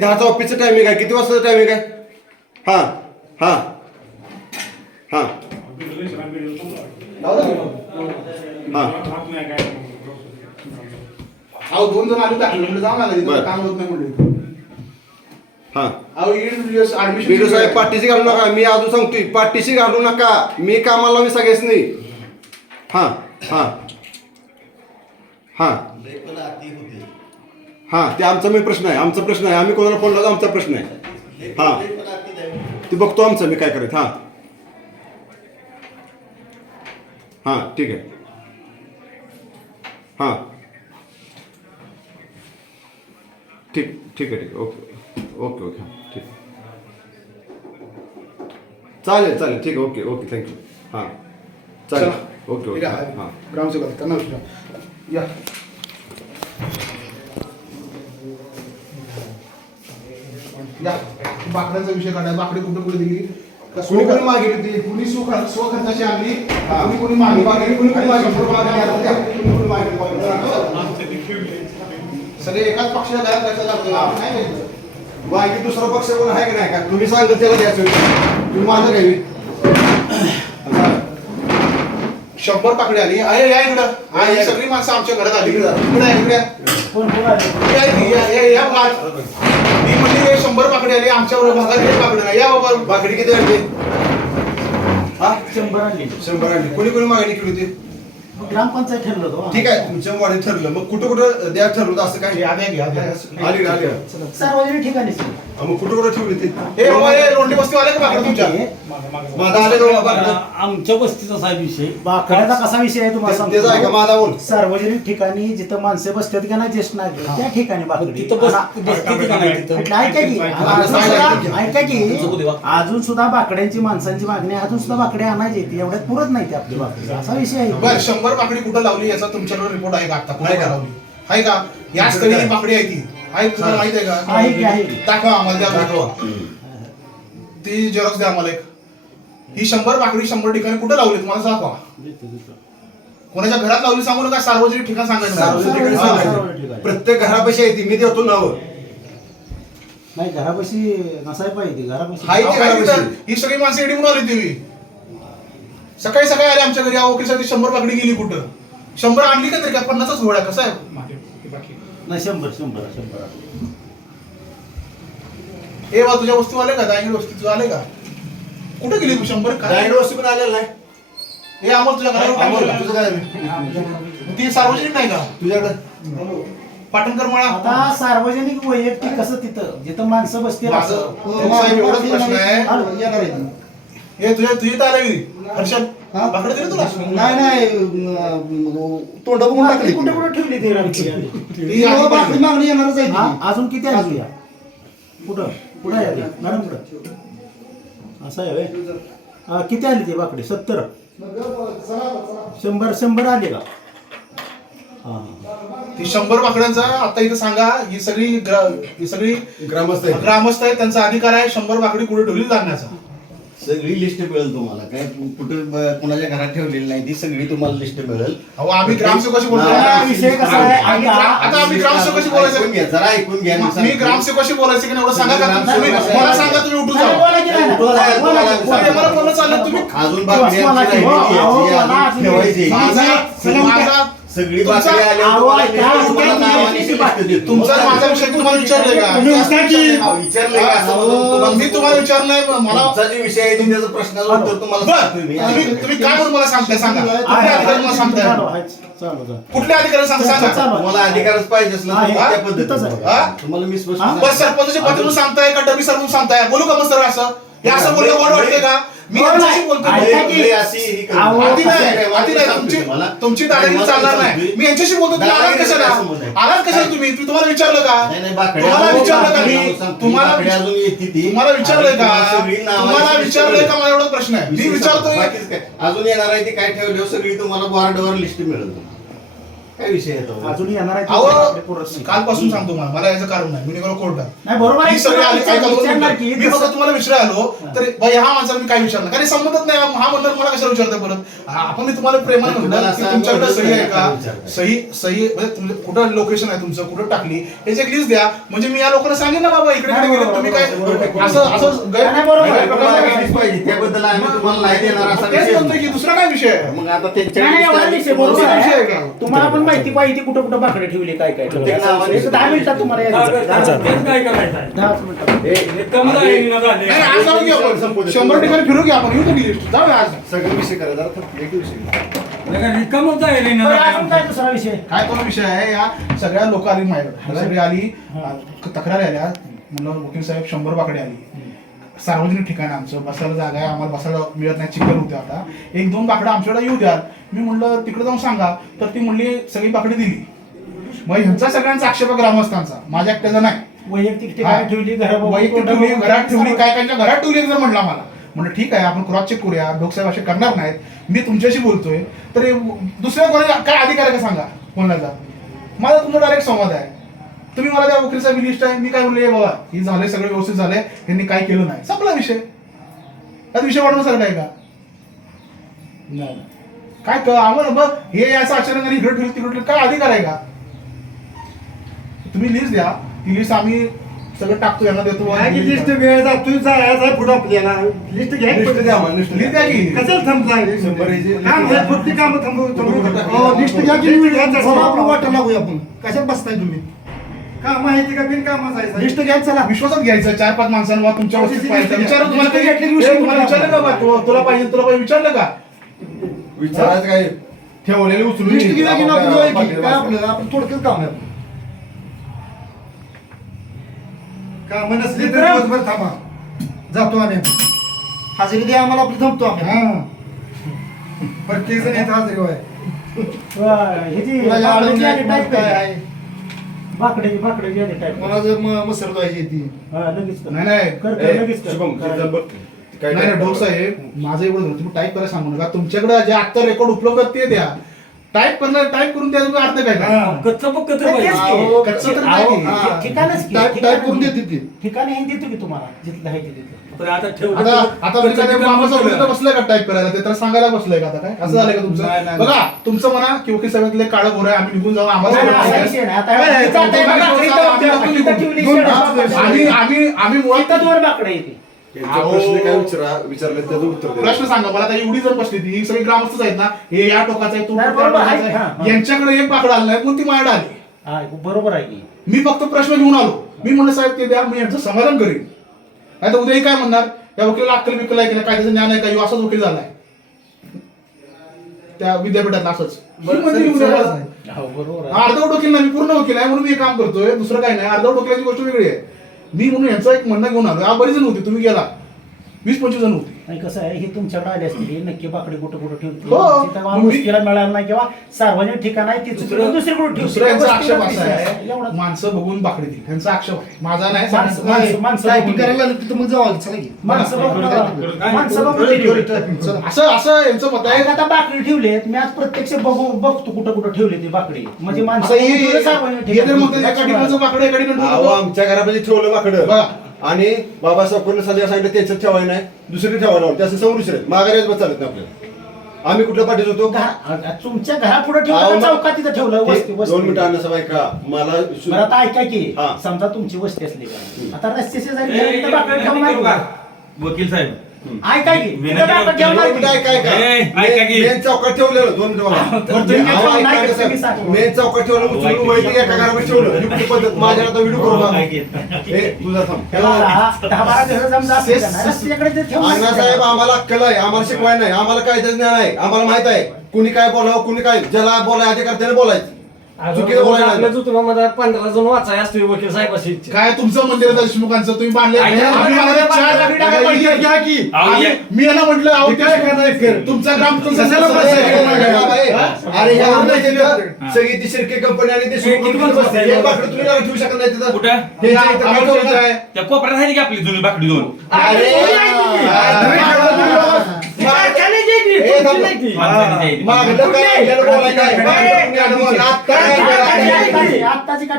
दहाचा ऑफिसचं टायमिंग आहे. किती वाजताचं टायमिंग आहे? हां हां. हां. हां. अहो दोन जण आले टाकले म्हणजे आले बरं. काम होत नाही म्हणले हां. साहेब पाठीशी घालू नका. मी अजून सांगतोय. पाठीशी घालू नका. मी कामाला मी सगळ्याच नाही. हां हां. हां. हां ते आमचा मी प्रश्न आहे आमचा प्रश्न आहे. आम्ही कोणाला फोन लावतो आमचा प्रश्न आहे. हां. ते बघतो आमचं मी काय करायचं. हां. हां ठीक आहे. हां. ठीक ठीक आहे ठीक आहे. Okay okay okay. हां ठीक चालेल चालेल. ठीक आहे ओके ओके. थँक्यू हां. चालेल. Okay okay. हां. ग्रामसेवक त्यांना. या. बाकड्यांचा विषय काढा बाकडे कुठे कुठे दिली कोणी कोणी मागितली होती कुणी स्वखर्च स्वखर्चाची आणली हा. कुणी कुणी मागणी मागितली कोणी कोणी मागितली कोणी मागितली सगळे एकाच पक्षाच्या घरात कशाला लागतो नाही. बाकी दुसरा पक्ष कोण आहे की नाही का तुम्ही सांगत त्याला द्यायचं तुम्ही माझं काय शंभर पाकडी आली अरे या इकडं हा, या. ही सगळी माणसं आमच्या घरात आली इकडं. इकडे या, या. शंभर पाकडी आली आमच्या भागात हे पाकडी या बाबा बाकडी किती आणली हा? शंभर आणली. शंभर आणली. कोणी कोणी मागणी केली होती? ग्रामपंचायत ठरलं होतं ठीक आहे तुमच्या वाढीत ठरलं. मग कुठं कुठं द्या ठरलं होतं असं काय? आली आली का? सार्वजनिक ठिकाणी मग कुठं कुठं ठेवली ती? हे बाबा हे लोंढी बस्ती वाले का पाकडी तुमच्या? माझा आले का बाबा आमच्या बस्तीचा साहेब विषय. बाकड्याचा कसा विषय आहे तुम्हाला त्याचा आहे का सांगतो माझा बोल सार्वजनिक ठिकाणी जिथं माणसे बसतात का नाही ज्येष्ठ नागरिक? त्या ठिकाणी बाकडी तिथं बस- आणि- बसते का नाही तिथं? म्हटलं, ऐका की अजून सुद्धा- ऐका की. अजून सुद्धा बाकड्यांची माणसांची मागणी आहे. अजून सुद्धा बाकडे आणायची ती एवढ्यात पुरत नाही ते आपली बाकडी असा विषय आहे. बर शंभर पाकडी कुठं लावली याचा तुमच्याकडे रिपोर्ट आहे का आता? आहे कुठे का? लावली? आहे का? या स्थळी ही पाकडी आहे ती. आहे तुम्हाला माहीत आहे आहे की, आहे का की. दाखवा आम्हाला द्या दाखवा. ती झेरॉक्स द्या आम्हाला एक. ही शंभर पाकडी शंभर ठिकाणी कुठे लावली तुम्हाला दाखवा. कोणाच्या घरात लावली सांगू नका? सार्वजनिक ठिकाण सांगायचं सार्वजनिक ठिकाणी सार्वजनिक सांगायचं. ठिकाणी. प्रत्येक घरापाशी आहे ती. मी देतो नाव. नाही घरापाशी नसाय पाहिजे घरापाशी हाय. ही सगळी माणसं एडी म्हणून आली तुम्ही सकाळी सकाळी आले आमच्या घरी अहो साठी शंभर पाकडी गेली कुठं? शंभर आणली का तरी? का पन्नासच गोळ्या. कसं आहे? नाही शंभर शंभर शंभर ए बा तुझ्या वस्तू आले का? दायंगी वस्तू तुझं आले का? कुठे गेली तू शंभर? काय? वस्तू पण आलेला नाही. हे आम्हाला तुझ्या अमोल, घरावर तुझं काय ती सार्वजनिक नाही का? तुझ्याकडं. पाटणकर म्हणा आता सार्वजनिक वैयक्तिक कसं तिथं? जिथं माणसं बसतील माझं असं. साहेब एवढाच प्रश्न आहे. हे तुझ्या तुझी तर आले घरी हर्षद बाकडे दिले तुला? नाही नाही तोंड बघून टाकली. कुठे कुठे ठेवली ते पडली. मागणी येणारच आहे हा, ती. अजून किती आली या कुठं? कुठं आहे आली मॅडम कुठं? असं आहे व्हय? हा, किती आली ते बाकडे सत्तर? शंभर शंभर आले का? हा, हा. ती शंभर बाकड्यांचा आता इथं सांगा ही सगळी ग्र- ही सगळी ग्रामस्थ आहे ग्रामस्थ आहे त्यांचा अधिकार आहे शंभर बाकडी कुठे ठेवली जाण्याचा? सगळी लिस्ट मिळेल तुम्हाला काय कुठे कुणाच्या घरात ठेवलेली नाही ती सगळी तुम्हाला लिस्ट मिळेल अहो आम्ही ग्रामसेवकाशी बोलतो हा, विषय कसा आहे? आम्ही ग्राम- आता आम्ही ग्रामसेवकाशी ऐकून बोलायचं घ्या जरा ऐकून घ्या मी. ग्रामसेवकाशी बोलायचं की नाही एवढं सांगा का तुम्ही. मला सांगा तुम्ही उठून नाही, जा बोला की नाही, बोला, बोला, बोला, बोला, बोला. अरे, मला बोलणं चाललं तुम्ही अजून आमची हो, हो, ठेवायची माझा माझा सगळी तुमचा- बाकी आली अहो, तुम्हाला ऐका, list तुम्हाला ऐका, नावाने तुमची list बाकी. देतो. तुमचा माझा विषय तुम्हाला विचारलंय का तुम्ही उठा की. अहो, विचारलंय का असं म्हणून तुम्हाला- मी तुम्हाला विचारलंय मला तुमचा जे विषय आहे ते त्याचं प्रश्नाचं उत्तर तुम्हाला बर सांगतोय मी. तुम्ही तुम्ही काय मला सांगताय सांगा कुठल्या मला सांगताय. कुठल्या अधिकाऱ्याला सांग सांगा चालू. तुम्हाला अधिकारच पाहिजे असला तर हा? त्या पद्धतीने तिथंच आहे. बघा. हा? तुम्हाला मी स्पष्ट हा? सांगतो. बस सरपंचाचे पत्र म्हणून सांगताय का डबी सर म्हणून सांगताय बोलू का मग सर असं हे असं बोलणं वाढ वाटते का मी यांच्याशी. बोलतो की. ही. अहो, आधी नाही आधी नाही तुमची मला चालणार. नाही मी यांच्याशी बोलतो तुम्ही आलात कशाला? आलात कशाला? तुम्ही तुम्ही तुम्हाला विचारलं का तुम्हाला हो, विचारलं का मी. तुम्हाला बाकड्या विचार- अजून येते ती. तुम्हाला विचारलंय का तुम्हाला विचारलंय का मला एवढा प्रश्न आहे मी विचारतोय. अजून येणार आहे ते काय ठेवले सगळी तुम्हाला वार्डवर लिस्ट मिळेल काय विषय आहे तो? अजून येणार आहे. कालपासून सांगतो मला मला याचं कारण नाही. मी निघालो कोर्टात नाही बरोबर आहे. ही सगळी आली काय मी फक्त तुम्हाला विचारायला आलो तर बाई हा माणसाला मी काय विचारलं कारण संबंधच नाही. हा म्हणणार मला कशाला विचारता परत? आपण मी तुम्हाला प्रेमाने म्हणलं तुमच्याकडे सही आहे का? सही सही म्हणजे कुठं लोकेशन आहे तुमचं? कुठं टाकली? याची एक लिस्ट द्या. म्हणजे मी या लोकांना सांगेन ना बाबा इकडे गेले तुम्ही काय. असं असं गैर- त्याबद्दल आम्ही तुम्हाला नाही देणार असा तेच विषय म्हणतोय की नाही. दुसरा काय विषय आहे? मग आता त्यांच्या नाही, नाही, एवढा विषय बरोबर दुसरा विषय आहे आहे. का? तुम्हाला पण माहिती पाहिजे कुठं कुठं बाकडे ठेवले काय काय एक दहा मिनिटात तुम्हाला यायचं. नाही, आज जाऊ आपण. शंभर ठिकाणी फिरू की आपण? येऊ लिस्ट जाऊया आज. सगळे विषय करा जरा तर एक विषय नाही का, रिकामं झालंय ना बरं, अजून काय. दुसरा विषय. काय तो विषय आहे या सगळ्या लोक आली माझ्याकडे सगळी आली तक्रारी आल्या. म्हणलं वकील साहेब शंभर बाकडे आली. सार्वजनिक ठिकाण आमचं. बसायला जागा आहे. आम्हाला बसायला मिळत नाही. चिखल होते आता. एक दोन बाकडं आमच्याकडे येऊ द्या मी म्हणलं तिकडे जाऊन सांगा. तर ती म्हणली सगळी बाकडे दिली. मग ह्यांचा सगळ्यांचा आक्षेप आहे ग्रामस्थांचा. माझ्या एकट्याचा नाही. वैयक्तिक. ठिकाणी ठेवली वैयक्तिक ठेवली घरात ठेवली काय कायच्या घरात ठेवली जर म्हणला मला. म्हणलं ठीक आहे आपण क्रॉस चेक करूया. लोकसाहेब असे करणार नाहीत. मी तुमच्याशी बोलतोय. तर दुसऱ्या कोणाला काय अधिकार आहे का सांगा? कोणाचा माझा तुमचा डायरेक्ट संवाद आहे. तुम्ही मला त्या वकील साहेब लिस्ट आहे. मी काय म्हणले बाबा ही झाले सगळं व्यवस्थित झाले यांनी काय केलं नाही. संपला विषय. त्यात विषय वाढवण्यासारखा आहे का? नाही. काय क- आम्हाला मग हे याचं आचरण इकडे ठेवलं तिकडे काय अधिकार आहे का? तुम्ही लिस्ट द्या. ती लिस्ट आम्ही सगळं टाकतो यांना देतो. लिस्ट वेळ जातो जायचा पुढे आपल्याला. लिस्ट घ्या. लिस्ट द्या लिस्ट लिस्ट द्या. की. कशाला थांबताय? शंभर काम आहे, फक्त काम थांबू थांबू. लिस्ट घ्या की आपलं वाटं लागूया आपण. कशाला बसताय तुम्ही? काम आहे ते का बिन कामाचं आहे लिस्ट घ्या चला. विश्वासात घ्यायचं चार पाच तुमच्या वस्तीत घ्या. पाहिजे विचारा तुम्हाला घेतली की विषय कुठला? विचारलं का बा? तु- तुला पाहिजे तुला पाहिजे विचारलं का? विचारायचं काय? ठेवलेले उचलून लिस्ट घेऊया की नको घेऊया की? पाठीवर काय बसवा. आपलं? आपण थोडक्यात काम आहे काम नसली तर दिवसभर थांबा. जातो आम्ही. हजेरी द्या आम्हाला आपली थांबतो आम्ही. हा. प्रत्येक जण येत हजेरी होय. ह्याची तुला या टाईप काय. आहे? बाकड्याची बाकड्याची यादी टाईप करा. मला जर म- मसर जायची ती हा, लगेच कर. नाही नाही कर, कर, लगेच कर. शुभम, करा. तिथं बघ. काय नाही नाही, साहेब माझं एवढं तुम्ही टाईप करायला सांगू नका तुमच्याकडे जे आता रेकॉर्ड उपलब्ध आहेत ते द्या टाईप करणं टाईप करून द्या तुम्ही अर्थ काय का? हा. कच्चं पक्क पाहिजे. की. अहो, कच्चं तर अहो, ठिकाणच की, टाईप- करून. देते ती. ठिकाण हे देतो की तुम्हाला जिथलं आहे ते देतो पण आता ठेवलं आता तर- आता कच्चं एखाद्या ठिकाण माणूस बसलं. तिथं बसलाय का टाईप करायला ते तर सांगायला बसलाय का आता काय असं झालंय का नाही, तुमचं नाही. बघा तुमचं म्हणा की वकील साहेबातले काळं गोरं आहे आम्ही निघून जाऊ नाही, नाही, असा आम्हाला नाही. आता नाही, नाही, आता. आम्ही आम्ही आम्ही मुळात इथं दोन बाकडे येते त्यांचा प्रश्न काय विचारा विचारले त्याचं उत्तर द्या. प्रश्न सांगा मला आता एवढी जर बसली ती ही सगळी ग्रामस्थच आहेत ना हे या टोकाचा आहे तो नाही, बरोबर टोकाचा आहे, हा, आहे. यांच्याकडे एक पाकड आलं नाही म्हणून ती माझ्याकडे आली? हा बरोबर आहे की. मी फक्त प्रश्न घेऊन आलो. मी म्हणलं साहेब ते द्या मी यांचं समाधान करीन. नाही तर उद्याही काय म्हणणार? या वकिला अक्कल बिकल आहे की नाही कायद्याचं ज्ञान आहे का? ह्यो असाच वकील झालाय. त्या विद्यापीठात असंच. ही म्हणते की उद्या काय? हो बरोबर आहे. अर्धवट वकील नाही मी पूर्ण वकील आहे म्हणून मी हे काम करतोय. दुसरं काय नाही अर्धवट वकिलाची गोष्ट वेगळी आहे. मी म्हणून यांचं एक म्हणणं घेऊन आलो हा बरीच जण होती तुम्ही गेला. वीस पंचवीस जण होती नाही कसं आहे हे तुमच्याकडे आले असतील हे नक्की बाकडे कुठं कुठं ठेवतील हो. तिथं मग मी- मुश्किला मिळालं नाही किंवा सार्वजनिक ठिकाण आहे तिथं दुसरं दुसरीकडे ठेवतील दुसरं यांचा आक्षेप असा. आहे माणसं बघून बाकडी दिली त्यांचा आक्षेप आहे माझा नाही माणसं-. माणसं- माणसं बघून करायला लागलं मग चला की माणसं बघून काय? माणसं बघून. चला. असं असं यांचं मत आहे आता बाकडी ठेवली मी आज प्रत्यक्ष बघू बघतो कुठं कुठं ठेवली ती बाकडी म्हणजे माणसं असं हे- बघून सार्वजनिक जर ठिकाणी म्हणतात एका ठेवली. ठिकाणचं बाकडं एका ठिकाणी ठेवलं आमच्या घरामध्ये ठेवलं माकडं बघा. आणि बाबासाहेब कोणी सध्या सांगितलं त्यांचं ठेवाय नाही दुसरी ठेवायला लावलं. त्याचं संरुष आहे माघारीच बस चालत नाही आपल्याला. आम्ही कुठल्या पाठीत होतो? घरा- तुमच्या घरापुढे ठेवलं मग- चौकात तिथं ठेवलं? वस्ती ते- वस्ती दोन मिनिटं आणलं सबाई का मला शु- बरं आता ऐका की. हा. समजा तुमची वस्ती असली का? आता रस्ते शेजारी ए, घरी ए, तिथं बाकडे ठेवणार करू का? का? वकील साहेब ऐका की विनंती तिथं बाकडे करतो. ठेवणार दोन की? मिनिटं ऐका, ऐका. ए, ऐका की. मेन चौकात ठेवलेलं दोन मिनिटं बघा. तुम्ही अहो, ठेवलं ऐका नाही ना का? साहेब. तुम्ही सांगा. मेन चौकात ठेवलं उचलून वैदिक एका घरामध्ये ठेवलं ही कुठली पद्धत माझ्या आता व्हिडिओ करू नका ए तुझा थांब दहा दहा बारा घरं समजा असली का नाही, रस्त्याकडे ते ठेवणार अण्णासाहेब आम्हाला अक्कल आहे आम्हाला शिकवाय नाही आम्हाला काय ज्ञान आहे आम्हाला माहीत आहे कुणी काय बोलावं कुणी काय ज्याला बोलाय अधिकार त्याने बोलायचं चुकीचं बोलायला पंधरा जण वाचाय असते वकील इच्छा काय तुमचं मंदिर आहे देशमुखांचं तुम्ही बांधले ऐका, आम्ही म्हणाले चार लाकडी टाका पाहिजे. घ्या की आम्ही-. मी यांना म्हटलं अहो हे काय करणार आहे? देशमुख- तुमचा ग्राम तुमचा कशाला सदस्य बसायचं? आहे. बाबा, अरे ह्या सगळी ती शिरके कंपनी आणि ते किती माणसं? हे बाकडं तुम्ही ठेवू शकत नाही तिथं कुठं हे जे इथं आम्ही बाकडं ठेवलं आहे. त्या कोपऱ्यात की आपली जुनी बाकडी दोन अरे थांब. नाही ती. माणसाची आहे ती. मागलं काय आपल्याला बोलायचं आहे? मागलं तुम्ही आलं बोला. आत्ता काय बोला? आत्ताची का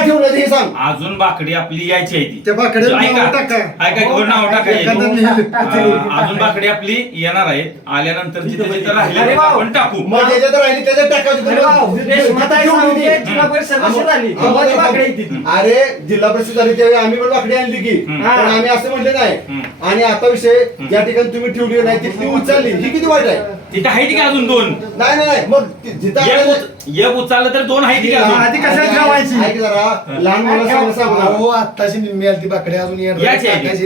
ठेवली ते हे सांग अजून बाकडी आपली यायची आहे ती त्या बाकड्याला ऐका नाव टाका. ऐका घेऊन नाव टाका एखादं येईल. लिहिलं. अं, अजून बाकडी आपली येणार आहेत आल्यानंतर जिथे जिथे राहिले अरे वा. आपण टाकू मग राहिली त्याच्यात टाकायची अरे तुम्ही. रेशमाताई सांगते. जिल्हा परिषद झाली आम्हाला- तेव्हाची बाकडे येते ती. अरे जिल्हा परिषद झाली त्यावेळी आम्ही पण बाकडी आणली की हम्म. पण आम्ही असं म्हटले नाही हम्म. आणि आता विषय ज्या ठिकाणी तुम्ही ठेवली नाही तिथली उचलली ही किती वाईट आहे तिथे आहे की अजून दोन नाही नाही नाही मग ति- जिथं एक आपल्याला- उच- एक उचललं तर दोन आहे की अजून आधी कशाला ठेवायची? ऐक जरा लहान मुलं सांगू सांगू. अहो निम्मी आली ती बाकडे अजून येणार याची आहे.